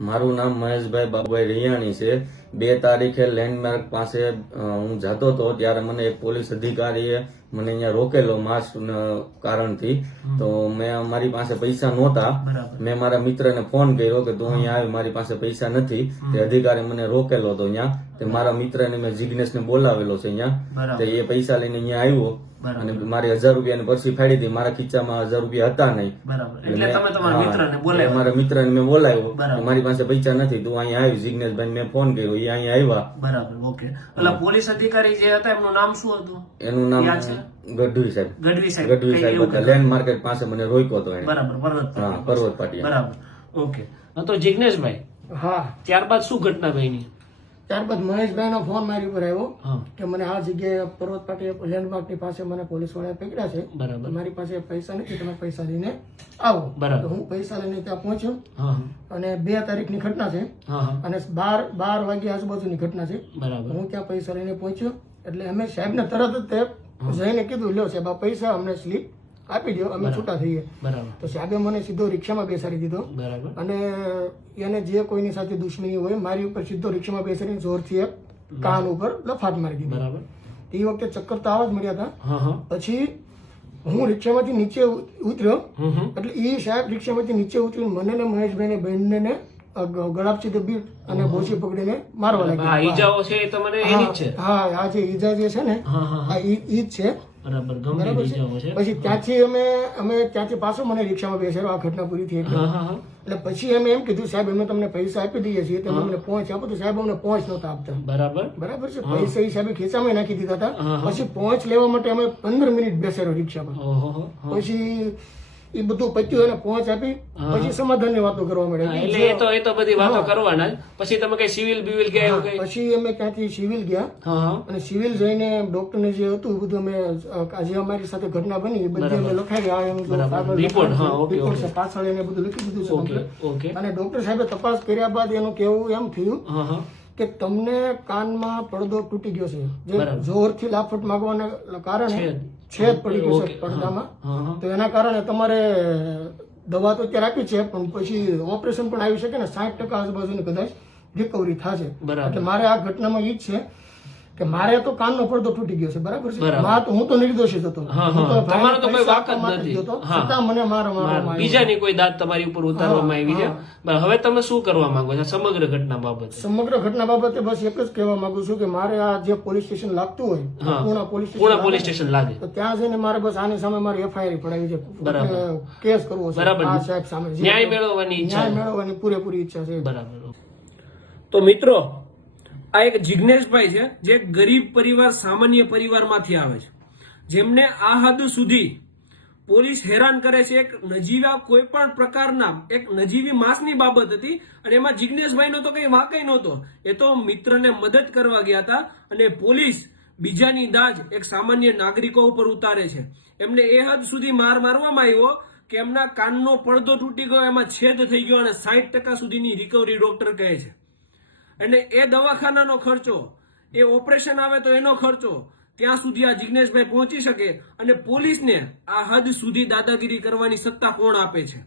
મારું નામ મહેશભાઈ બાબુભાઈ રિયાણી છે. 2 તારીખે લેન્ડમાર્ક પાસે હું જતો હતો ત્યારે મને એક પોલીસ અધિકારીએ મને અહીંયા રોકેલો માસ્ક કારણથી. તો મારી પાસે પૈસા નહોતા. મેં મારા મિત્રને ફોન કર્યો કે તું અહીંયા આવી, મારી પાસે પૈસા નથી. તે અધિકારી મને રોકેલો હતો અહીંયા. તે મારા મિત્રને મેં જિગ્નેશને બોલાવેલો છે અહીંયા. તે એ પૈસા લઈને અહીંયા આવ્યો અને મારી 1000 રૂપિયાની પરસી ફાડી હતી. મારા ખીચામાં 1000 રૂપિયા હતા નહીં. મારા મિત્રને મેં બોલાવ્યો, મારી પાસે પૈસા નથી, તું અહીંયા આવી. જિગ્નેશભાઈ મેં ફોન કર્યો, એ અહીંયા આવ્યા. બરાબર, ઓકે. એટલે પોલીસ અધિકારી જે હતા એમનું નામ શું હતું? એનું નામ ગઢવી સાહેબ. ગઢવી સાહેબ હતા. લેન્ડ માર્કેટ પાસે મને રોક્યો હતો. બરાબર, પર્વત પાટિયા. બરાબર, ઓકે. તો જિગ્નેશભાઈ, હા, ત્યારબાદ શું ઘટના બની? ત્યારબાદ મહેશભાઈ નો ફોન મારી ઉપર આવ્યો કે મને આ જગ્યાએ પર્વત પાટિયા લેન્ડમાર્ક ની પાસે મને પોલીસ વાળા પકડ્યા છે. બરાબર. મારી પાસે પૈસા નથી, તમે પૈસા લઈને આવો. બરાબર. હું પૈસા લઈને ત્યાં પહોંચ્યો અને 2 તારીખની ઘટના છે અને 12 વાગ્યા આજુબાજુની ઘટના છે. બરાબર. હું ત્યાં પૈસા લઈને પહોંચ્યો એટલે અમે સાહેબને તરત જ તે જઈને કીધું, લ્યો સાહેબ આ પૈસા અમને સ્લીપ આપી દો, અમે છૂટા થઈએ. બરાબર. તો સાહેબે મને સીધો રિક્ષામાં બેસાડી દીધો. બરાબર. અને એને જે કોઈની સાથે દુશ્મની હોય મારી ઉપર સીધો રિક્ષામાં બેસાડીને જોરથી એક કાન ઉપર લફાટ મારી દીધી. બરાબર. એ વખતે ચક્કર તો આવા જ મળ્યા હતા. હા. પછી હું રિક્ષામાંથી નીચે ઉતર્યો એટલે એ સાહેબ રિક્ષામાંથી નીચે ઉતરીને મને ને મહેશભાઈ ને બંને ગળાપચી તો બીટ અને બોછી પકડીને મારવા લાગ્યા. ઈજાઓ છે એ તો મને એની જ છે. હા, આ જે ઈજા જે છે ને આ ઈ જ છે. બરાબર, ગંભીર ઈજાઓ છે. પછી ત્યાંથી અમે ત્યાંથી પાછો મને રિક્ષામાં બેસાડ્યો. આ ઘટના પૂરી થઈ એટલે પછી અમે એમ કીધું, સાહેબ અમે તમને પૈસા આપી દઈએ છીએ, તમે અમને પહોંચ આપો. તો સાહેબ અમને પહોંચ નહોતા આપતા. બરાબર છે. પૈસા એ સાહેબે ખિસ્સામાં નાખી દીધા હતા. પછી પહોંચ લેવા માટે અમે 15 મિનિટ બેસાડ્યો રિક્ષામાં. પછી એ બધું પત્યું અને પહોંચ આપી પછી સમાધાનની વાતો કરવા માંડ્યા. એટલે એ તો બધી વાતો કરવાના. પછી તમે કઈ સિવિલ બિવિલ ગયા? પછી અમે ત્યાંથી સિવિલ ગયા અને સિવિલ જઈને ડોક્ટર ને જે હતું એ બધું અમે આજે અમારી સાથે ઘટના બની એ બધી અમે લખાવી રિપોર્ટ છે પાછળ એને બધું લખી દીધું છે. અને ડોક્ટર સાહેબે તપાસ કર્યા બાદ એનું કેવું એમ થયું કે તમને કાનમાં પડદો તૂટી ગયો છે, જે જોરથી લાફટ માંગવાના કારણે છેદ પડી ગયો છે પડદામાં. તો એના કારણે તમારે દવા તો અત્યારે આપી છે, પણ પછી ઓપરેશન પણ આવી શકે ને 60% આજુબાજુની કદાચ રિકવરી થશે. એટલે મારે આ ઘટનામાં ઈ જ છે કે મારે તો કાનનો પડદો તૂટી ગયો છે. બરાબર છે. હું તો નિર્દોષિત હતો. તમારો તો કોઈ વાક જ નથી. છતાં મને મારવામાં બીજાની કોઈ દાદ તમારી ઉપર ઉતારવામાં આવી છે. હવે તમે શું કરવા માંગો છો સમગ્ર ઘટના બાબતે? સમગ્ર ઘટના બાબતે બસ એક જ કહેવા માંગુ છું કે મારે આ જે પોલીસ સ્ટેશન લાગતું હોય, પૂર્ણ પોલીસ સ્ટેશન લાગે, તો ત્યાં જઈને મારે બસ આની સામે મારી એફઆઈઆર પડાવી છે, કેસ કરવો છે. આ સાહેબ સામે ન્યાય મેળવવાની પૂરેપૂરી ઈચ્છા છે. બરાબર. તો મિત્રો, આ એક જિગ્નેશભાઈ છે જે ગરીબ પરિવાર, સામાન્ય પરિવારમાંથી આવે છે, જેમને આ હદ સુધી પોલીસ હેરાન કરે છે. એક નજીવા કોઈ પણ પ્રકારના એક નજીવી માસની બાબત હતી અને એમાં જિગ્નેશભાઈનો તો કઈ વાકઈ નહોતો. એ તો મિત્રને મદદ કરવા ગયા હતા અને પોલીસ બીજાની દાજ એક સામાન્ય નાગરિકો ઉપર ઉતારે છે. એમને એ હદ સુધી મારવામાં આવ્યો કે એમના કાનનો પડદો તૂટી ગયો, એમાં છેદ થઈ ગયો અને 60% સુધીની રિકવરી ડોક્ટર કહે છે. અને એ દવાખાનાનો ખર્ચો, એ ઓપરેશન આવે તો એનો ખર્ચો, ત્યાં સુધી આ જિગ્નેશભાઈ પહોંચી શકે. અને પોલીસને આ હદ સુધી દાદાગીરી કરવાની સત્તા કોણ આપે છે?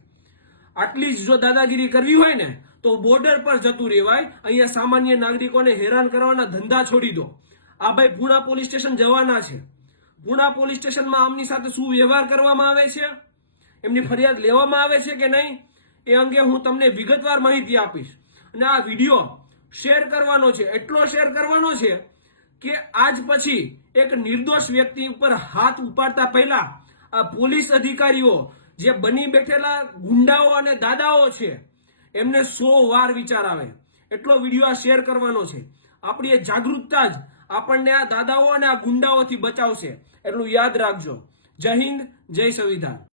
આટલી જ જો દાદાગીરી કરવી હોય ને તો બોર્ડર પર જતું રહેવાય. અહીંયા સામાન્ય નાગરિકોને હેરાન કરવાના ધંધા છોડી દો. આ ભાઈ પૂણા પોલીસ સ્ટેશન જવાના છે. પૂણા પોલીસ સ્ટેશનમાં આમની સાથે શું વ્યવહાર કરવામાં આવે છે, એમની ફરિયાદ લેવામાં આવે છે કે નહીં, એ અંગે હું તમને વિગતવાર માહિતી આપીશ. અને આ વિડીયો શેર કરવાનો છે, એટલો શેર કરવાનો છે કે આજ પછી એક નિર્દોષ વ્યક્તિ ઉપર હાથ ઉપાડતા પહેલા આ પોલીસ અધિકારીઓ જે બની બેઠેલા ગુંડાઓ અને દાદાઓ છે એમને 100 વાર વિચાર આવે. એટલો વિડીયો આ શેર કરવાનો છે. આપણી એ જાગૃતતા જ આપણને આ દાદાઓ અને આ ગુંડાઓથી બચાવશે, એટલું યાદ રાખજો. જય હિન્દ, જય સંવિધાન.